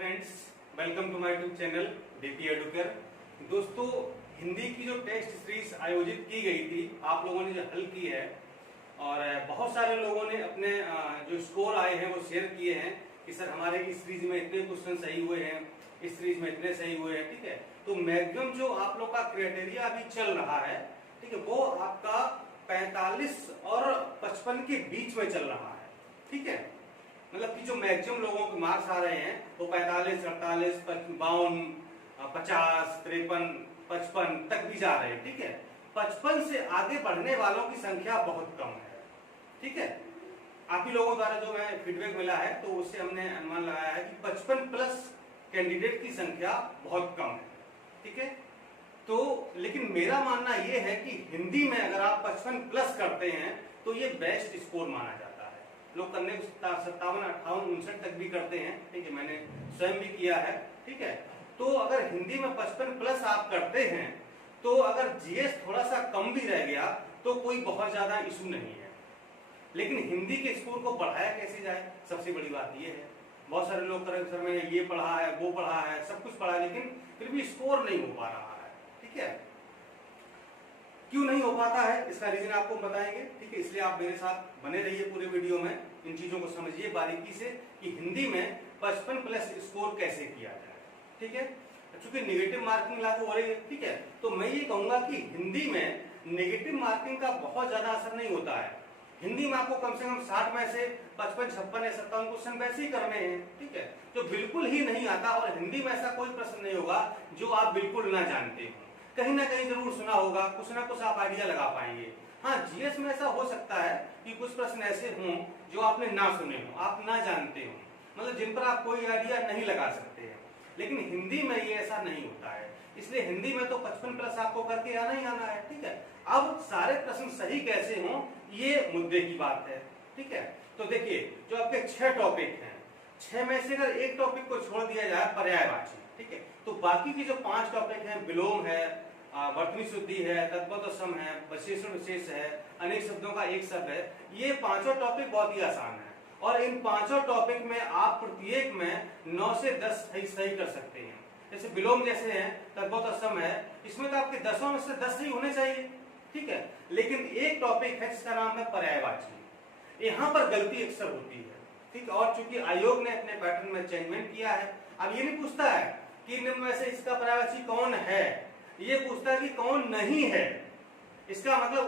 Friends, welcome to my YouTube channel DP Educare. दोस्तों, हिंदी की जो टेस्ट सीरीज आयोजित की गई थी, आप लोगों ने जो हल की है और बहुत सारे लोगों ने अपने जो स्कोर आए हैं वो शेयर किए हैं कि सर हमारे इस सीरीज में इतने क्वेश्चन सही हुए हैं, इस सीरीज में इतने सही हुए हैं। ठीक है, तो मैक्सिमम जो आप लोग का क्राइटेरिया अभी चल रहा है, ठीक है, वो आपका 45 और 55 के बीच में चल रहा है। ठीक है, मतलब कि जो मैक्सिमम लोगों के मार्क्स आ रहे हैं वो 45, 48, 52, 50, 53, 55 तक भी जा रहे हैं। ठीक है, 55 से आगे बढ़ने वालों की संख्या बहुत कम है। ठीक है, आप ही लोगों द्वारा जो मैं फीडबैक मिला है तो उससे हमने अनुमान लगाया है कि 55 प्लस कैंडिडेट की संख्या बहुत कम है। ठीक है, तो लेकिन मेरा मानना यह है कि हिंदी में अगर आप 55 प्लस करते हैं तो ये बेस्ट स्कोर माना जाता है। लोग करने को 57, 58, 59 तक भी करते हैं। ठीक है, मैंने स्वयं भी किया है। ठीक है, तो अगर हिंदी में 55 प्लस आप करते हैं तो अगर जीएस थोड़ा सा कम भी रह गया तो कोई बहुत ज्यादा इशू नहीं है। लेकिन हिंदी के स्कोर को बढ़ाया कैसे जाए, सबसे बड़ी बात यह है। बहुत सारे लोग करेंगे सर मैंने ये पढ़ा है, वो पढ़ा है, सब कुछ पढ़ा है, लेकिन फिर भी स्कोर नहीं हो पा रहा है। ठीक है, क्यों नहीं हो पाता है इसका रीजन आपको बताएंगे। ठीक है, इसलिए आप मेरे साथ बने रहिए पूरे वीडियो में, इन चीजों को समझिए बारीकी से कि हिंदी में 55 प्लस स्कोर कैसे किया जाए। ठीक है, चूंकि नेगेटिव मार्किंग लागू हो रही है, ठीक है, तो मैं ये कहूंगा कि हिंदी में नेगेटिव मार्किंग का बहुत ज्यादा असर नहीं होता है। हिंदी में आपको कम से कम 60 में से 55, 56 या 57 क्वेश्चन वैसे ही करने हैं। ठीक है, जो बिल्कुल ही नहीं आता, और हिंदी में ऐसा कोई प्रश्न नहीं होगा जो आप बिल्कुल ना जानते हो। कहीं ना कहीं जरूर सुना होगा, कुछ ना कुछ आप आइडिया लगा पाएंगे। हाँ, जीएस में ऐसा हो सकता है कि कुछ प्रश्न ऐसे हों जो आपने ना सुने हो, आप ना जानते हो, मतलब जिन पर आप कोई आइडिया नहीं लगा सकते हैं। लेकिन हिंदी में ये ऐसा नहीं होता है, इसलिए हिंदी में तो 55 प्लस आपको करके आना ही आना है। ठीक है, अब सारे प्रश्न सही कैसे हों ये मुद्दे की बात है। ठीक है, तो देखिए जो आपके 6 टॉपिक हैं, 6 में से अगर एक टॉपिक को छोड़ दिया जाए पर्यायवाची, ठीक है, तो बाकी की जो 5 टॉपिक हैं, विलोम है, वर्तनी शुद्धि है, तद्भव सम है, विशेषण विशेष है, अनेक शब्दों का एक शब्द है, ये पांचों टॉपिक बहुत ही आसान है। और इन पांचों टॉपिक में आप प्रत्येक में 9 से 10 सही कर सकते हैं। जैसे विलोम जैसे है, तद्भव सम है, इसमें तो आपके 10 में से 10 सही होने चाहिए। ठीक है, लेकिन एक टॉपिक है जिसका नाम है पर्यायवाची, यहाँ पर गलती अक्सर होती है। ठीक है, और चूंकि आयोग ने अपने पैटर्न में चेंजमेंट किया है, अब ये नहीं पूछता है कि इनमें में से इसका पर्यायवाची कौन है, ये पूछता है कि कौन नहीं है। इसका मतलब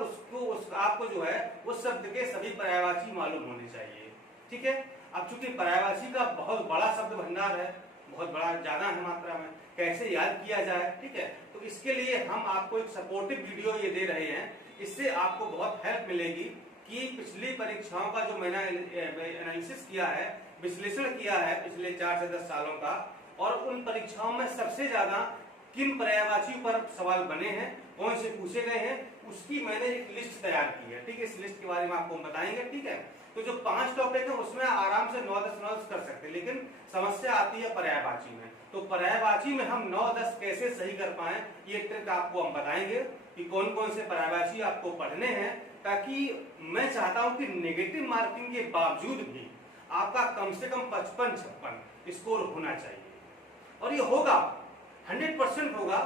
आपको जो है उस शब्द के सभी पर्यायवाची मालूम होने चाहिए। ठीक है, अब चूंकि पर्यायवाची का बहुत बड़ा शब्द भंडार है, बहुत बड़ा ज्यादा है मात्रा में, कैसे याद किया जाए। ठीक है, तो इसके लिए हम आपको एक सपोर्टिव वीडियो ये दे रहे हैं, इससे आपको बहुत हेल्प मिलेगी कि पिछली परीक्षाओं का जो मैंने एनालिसिस किया है, विश्लेषण किया है पिछले 4 से 10 सालों का, और उन परीक्षाओं में सबसे ज्यादा किन पर्यायवाची पर सवाल बने हैं, कौन से पूछे गए हैं, उसकी मैंने एक लिस्ट तैयार की है। ठीक है, इस लिस्ट के बारे में आपको हम बताएंगे। ठीक है, तो जो 5 टॉपिक है उसमें आराम से 9-10 कर सकते हैं, लेकिन समस्या आती है पर्यायवाची में। तो पर्यायवाची में हम 9-10 कैसे सही कर पाए, ये ट्रिक आपको हम बताएंगे कि कौन कौन से पर्यायवाची आपको पढ़ने हैं, ताकि मैं चाहता हूं कि नेगेटिव मार्किंग के बावजूद भी आपका कम से कम 55-56 स्कोर होना चाहिए। और ये होगा, 100% होगा,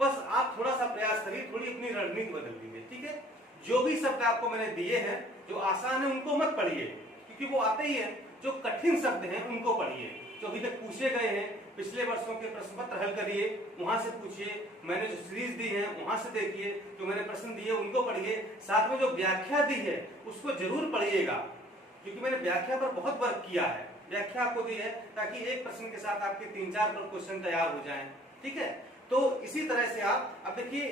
बस आप थोड़ा सा प्रयास करिए, थोड़ी अपनी रणनीति बदल दीजिए। ठीक है, जो भी शब्द आपको मैंने दिए हैं, जो आसान है उनको मत पढ़िए, क्योंकि वो आते ही हैं। जो कठिन शब्द हैं उनको पढ़िए, जो अभी तक पूछे गए हैं, पिछले वर्षों के प्रश्न पत्र हल करिए, वहां से पूछिए, मैंने जो सीरीज दी है वहां से देखिए, जो मैंने प्रश्न दिए उनको पढ़िए, साथ में जो व्याख्या दी है उसको जरूर पढ़िएगा, क्योंकि मैंने व्याख्या पर बहुत वर्क किया है। व्याख्या आपको दी है ताकि एक प्रश्न के साथ आपके 3-4 क्वेश्चन तैयार हो जाएं। ठीक है, तो इसी तरह से आप अब देखिए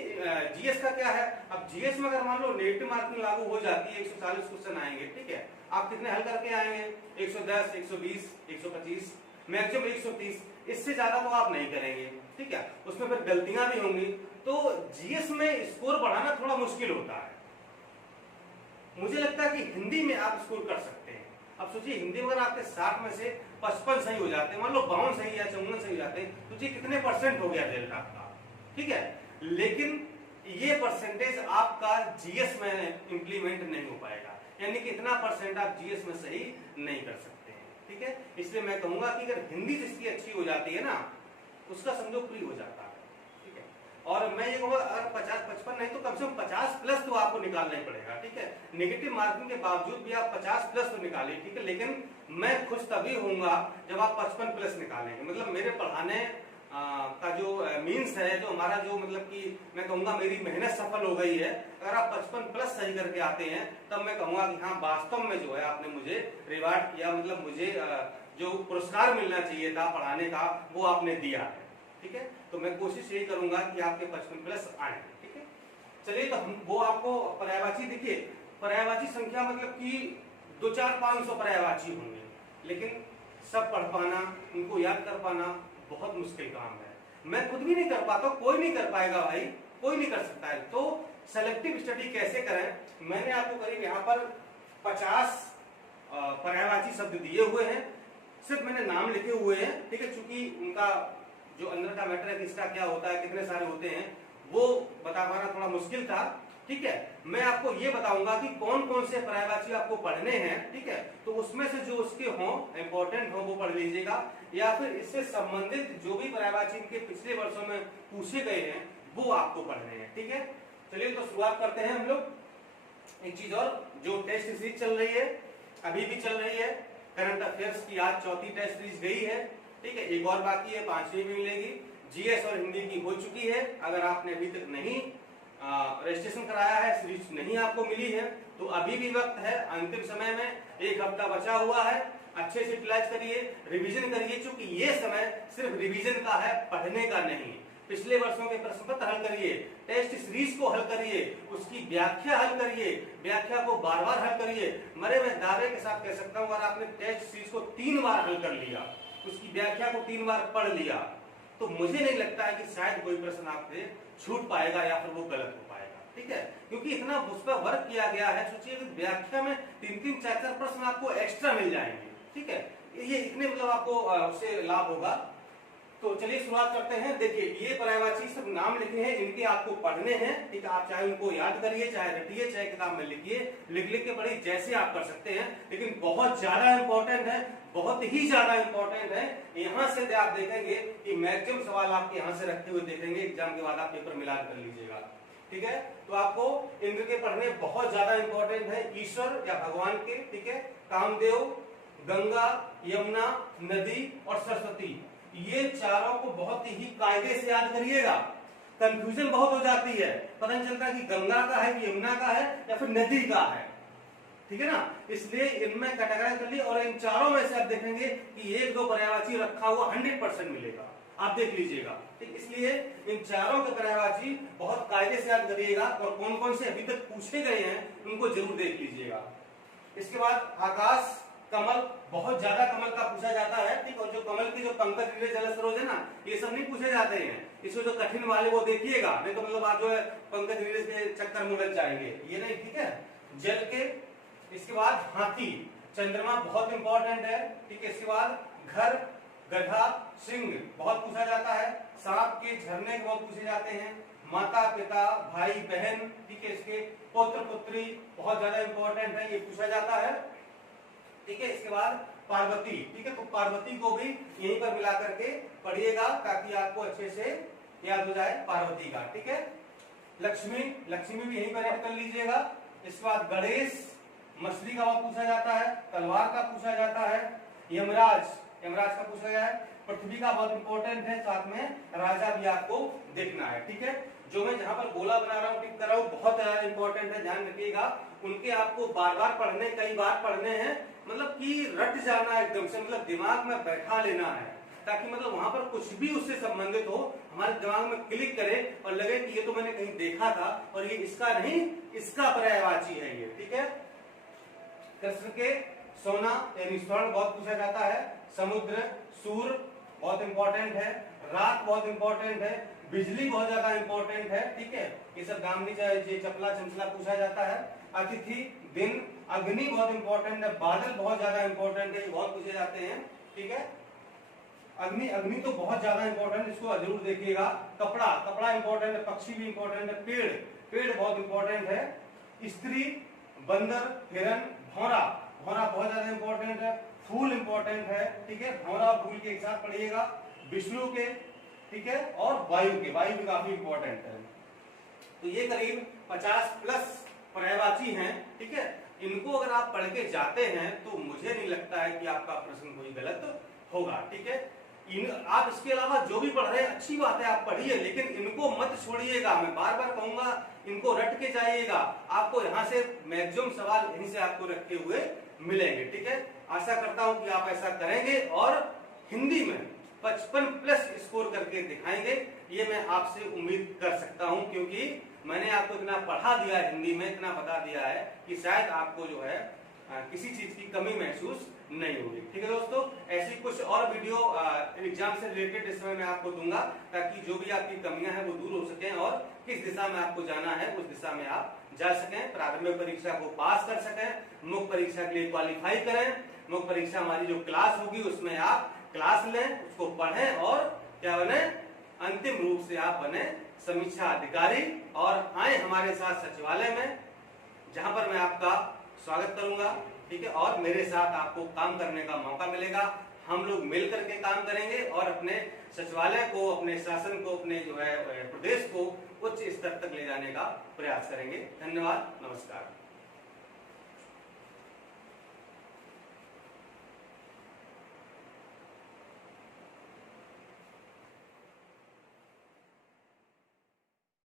जीएस का क्या है। अब जीएस में अगर मान लो नेगेटिव मार्किंग लागू हो जाती है, 140 क्वेश्चन आएंगे। ठीक है, आप कितने हल करके आएंगे, 110, 120, 125, मैक्सिमम 130, इससे ज्यादा तो आप नहीं करेंगे। ठीक है, उसमें फिर गलतियां भी होंगी, तो जीएस में स्कोर बढ़ाना थोड़ा मुश्किल होता है। मुझे लगता है कि हिंदी में आप स्कोर कर सकते हैं। अब सोचिए, हिंदी में आपके 60 में से 55 सही हो जाते हैं, मान लो 52 सही या 54 सही हो जाते हैं, तो जी कितने % हो गया रिजल्ट आपका। ठीक है, लेकिन ये परसेंटेज आपका जीएस में इंप्लीमेंट नहीं हो पाएगा, यानी कि इतना % आप जीएस में सही नहीं कर सकते हैं। ठीक है। इसलिए मैं कहूंगा कि अगर हिंदी जिसकी अच्छी हो जाती है ना, उसका समझो फ्री हो जाता है, ठीक है। और मैं ये कहूँगा अगर 50-55 नहीं तो कम से कम 50 प्लस तो आपको निकालना ही पड़ेगा, ठीक है। नेगेटिव मार्किंग के बावजूद भी आप 50 प्लस तो निकालिए, ठीक है। लेकिन मैं खुश तभी होऊंगा जब आप 55 प्लस निकालेंगे। मतलब मेरे पढ़ाने का जो मीन्स है, जो हमारा जो मतलब कि मैं कहूंगा मेरी मेहनत सफल हो गई है। अगर आप 55 प्लस सही करके आते हैं तब मैं कहूंगा कि हाँ वास्तव में जो है आपने मुझे रिवार्ड किया, मतलब मुझे जो पुरस्कार मिलना चाहिए था पढ़ाने का वो आपने दिया है, ठीक है। तो मैं कोशिश यही करूंगा कि आपके 55 प्लस आए, ठीक है। चलिए तो हम वो आपको पर्यायवाची, देखिए पर्यायवाची संख्या मतलब कि 2-4-500 पर्यायवाची होंगे, लेकिन सब पढ़ पाना, उनको याद कर पाना बहुत मुश्किल काम है। मैं खुद भी नहीं कर पाता, कोई नहीं कर पाएगा भाई, कोई नहीं कर सकता है। तो सेलेक्टिव स्टडी कैसे करें, मैंने आपको करीब यहाँ पर 50 पर्यायवाची शब्द दिए हुए हैं, सिर्फ मैंने नाम लिखे हुए हैं, ठीक है। चूंकि उनका जो अंदर का मैटर है, किसका क्या होता है, कितने सारे होते हैं, वो बता पाना थोड़ा मुश्किल था, ठीक है। मैं आपको ये बताऊंगा कि कौन कौन से पर्यायवाची आपको पढ़ने हैं, ठीक है। तो उसमें से जो उसके हों, इंपॉर्टेंट हो, वो पढ़ लीजिएगा, या फिर इससे संबंधित जो भी पर्यायवाची इनके पिछले वर्षों में पूछे गए हैं वो आपको पढ़ने हैं, ठीक है। चलिए तो शुरुआत करते हैं हम लोग। एक चीज और, जो टेस्ट सीरीज चल रही है, अभी भी चल रही है, करंट अफेयर्स की आज चौथी टेस्ट सीरीज गई है, ठीक है। एक और बाकी है, 5वीं भी मिलेगी। जीएस और हिंदी की हो चुकी है। अगर आपने अभी तक नहीं रजिस्ट्रेशन कराया है, सीरीज नहीं आपको मिली है, तो अभी भी वक्त है, अंतिम समय में 1 हफ्ता बचा हुआ है। अच्छे से यूटिलाइज करिए, रिवीजन करिए, क्योंकि ये समय सिर्फ रिवीजन का है, पढ़ने का नहीं। पिछले वर्षों के प्रश्न पत्र हल करिए, टेस्ट सीरीज को हल करिए, उसकी व्याख्या हल करिए, व्याख्या को बार बार हल करिए। मरे मैं दावे के साथ कह सकता हूँ, अगर आपने टेस्ट सीरीज को 3 बार हल कर लिया, उसकी व्याख्या को 3 बार पढ़ लिया, तो मुझे नहीं लगता है कि शायद कोई प्रश्न आपसे छूट पाएगा या फिर वो गलत हो पाएगा, ठीक है। क्योंकि इतना उस पर वर्क किया गया है। सोचिए व्याख्या में 3-3, 4-4 प्रश्न आपको एक्स्ट्रा मिल जाएंगे, ठीक है। ये इतने मतलब आपको उससे लाभ होगा। तो चलिए शुरुआत करते हैं। देखिए ये पर्यायवाची सब नाम लिखे हैं, इनके आपको पढ़ने हैं, ठीक है। आप चाहे उनको याद करिए, चाहे रटिए, चाहे किताब में लिखिए, लिख के पढ़िए, जैसे आप कर सकते हैं। लेकिन बहुत ज्यादा इंपॉर्टेंट है, बहुत ही ज्यादा इंपॉर्टेंट है। यहाँ से आप देखेंगे कि मैक्सिमम सवाल आपके यहाँ से रखे हुए देखेंगे, एग्जाम के बाद आप पेपर मिला कर लीजिएगा, ठीक है। तो आपको इंद्र के पढ़ने बहुत ज्यादा इंपॉर्टेंट है, ईश्वर या भगवान के, ठीक है। कामदेव, गंगा, यमुना, नदी और सरस्वती, ये चारों को बहुत ही कायदे से याद करिएगा। कंफ्यूजन बहुत हो जाती है, पता नहीं चलता कि गंगा का है, यमुना का है या फिर नदी का है, ठीक है ना। इसलिए इनमें कैटेगराइज कर लिए, और इन चारों में से आप देखेंगे कि 1-2 पर्यायवाची रखा हुआ 100% मिलेगा, आप देख लीजिएगा, ठीक। इसलिए इन चारों के पर्यायवाची बहुत कायदे से याद करिएगा, और कौन कौन से अभी तक पूछे गए हैं उनको जरूर देख लीजिएगा। इसके बाद आकाश, कमल, बहुत ज्यादा कमल का पूछा जाता है, ठीक। और जो कमल की जो पंकज नीरज जल सरोज है ना, ये सब नहीं पूछे जाते हैं। इसमें जो कठिन वाले वो देखिएगा, नहीं तो मतलब आप जो है पंकज नीरज के चक्कर में उलझ जाएंगे, ये नहीं, ठीक है। जल के, इसके बाद हाथी, चंद्रमा बहुत इंपॉर्टेंट है, ठीक है। इसके बाद घर, गधा, सिंह बहुत पूछा जाता है। सांप के झरने बहुत पूछे जाते हैं। माता पिता, भाई बहन, ठीक है। इसके पुत्र पुत्री बहुत ज्यादा इंपॉर्टेंट है, ये पूछा जाता है, ठीक है। इसके बाद पार्वती, ठीक है। तो पार्वती को भी यहीं पर मिला करके पढ़िएगा, ताकि आपको अच्छे से याद हो जाए पार्वती का, ठीक है। लक्ष्मी, लक्ष्मी भी यहीं पर ऐड कर लीजिएगा। इसके बाद गणेश, मछली का बहुत पूछा जाता है, तलवार का पूछा जाता है। यमराज, यमराज का पूछा गया है। पृथ्वी का बहुत इंपॉर्टेंट है, साथ में राजा भी आपको देखना है, ठीक है। जो मैं जहां पर गोला बना रहा हूँ, टिक कर रहा हूँ, बहुत ज्यादा इंपॉर्टेंट है, ध्यान रखिएगा। उनके आपको बार बार पढ़ने, कई बार पढ़ने हैं, मतलब कि रट जाना एकदम से, मतलब दिमाग में बैठा लेना है, ताकि मतलब वहां पर कुछ भी उससे संबंधित हो, हमारे दिमाग में क्लिक करे और लगे कि ये तो मैंने कहीं देखा था, और ये इसका नहीं, इसका पर्यायवाची है ये, ठीक है। कृष्ण के सोना यानी स्वर्ण बहुत पूछा जाता है। समुद्र, सूर्य बहुत इंपॉर्टेंट है। रात बहुत इंपॉर्टेंट है। बिजली बहुत ज्यादा इंपॉर्टेंट है, ठीक है। ये सब गामनी चपला चंचला पूछा जाता है। अतिथि, दिन, अग्नि बहुत इंपॉर्टेंट है। बादल बहुत ज्यादा इंपॉर्टेंट है, ये बहुत पूछे जाते हैं, ठीक है। अग्नि, अग्नि तो बहुत ज्यादा इंपॉर्टेंट, इसको जरूर देखिएगा। कपड़ा, कपड़ा इंपॉर्टेंट है। पक्षी भी इंपॉर्टेंट है। पेड़, पेड़ बहुत इंपॉर्टेंट है। स्त्री, बंदर, हिरन, भौरा, भौरा बहुत ज्यादा इंपॉर्टेंट है। फूल इंपॉर्टेंट है, ठीक है। भंवरा और फूल के एक साथ पढ़िएगा, विष्णु के, ठीक है, और वायु के, वायु भी काफी इंपॉर्टेंट है। तो ये करीब 50 प्लस पर्यायवाची हैं, ठीक है। इनको अगर आप पढ़ के जाते हैं तो मुझे नहीं लगता है कि आपका प्रश्न कोई गलत होगा, ठीक है। आप इसके अलावा जो भी पढ़ रहे हैं अच्छी बात है, आप पढ़िए, लेकिन इनको मत छोड़िएगा। मैं बार बार कहूंगा, इनको रट के जाइएगा। आपको यहाँ से मैक्सिमम सवाल यहीं से आपको रखे हुए मिलेंगे, ठीक है। आशा करता हूं कि आप ऐसा करेंगे और हिंदी में 55 प्लस स्कोर करके दिखाएंगे, ये मैं आपसे उम्मीद कर सकता हूं, क्योंकि मैंने आपको इतना पढ़ा दिया है, हिंदी में इतना बता दिया है कि शायद आपको जो है किसी चीज की कमी महसूस नहीं होगी, ठीक है दोस्तों। ऐसी कुछ और वीडियो एग्जाम से रिलेटेड इस समय मैं आपको दूंगा, ताकि जो भी आपकी कमियां हैं वो दूर हो सकें और किस दिशा में आपको जाना है उस दिशा में आप जा सकें, प्राथमिक परीक्षा को पास कर सकें, मुख्य परीक्षा के लिए क्वालिफाई करें। मुख्य परीक्षा हमारी जो क्लास होगी उसमें आप क्लास लें, उसको पढ़ें और क्या बने, अंतिम रूप से आप बने समीक्षा अधिकारी और आए हमारे साथ सचिवालय में, जहां पर मैं आपका स्वागत करूंगा, ठीक है। और मेरे साथ आपको काम करने का मौका मिलेगा, हम लोग मिल करके काम करेंगे और अपने सचिवालय को, अपने शासन को, अपने जो है प्रदेश को उच्च स्तर तक ले जाने का प्रयास करेंगे। धन्यवाद, नमस्कार।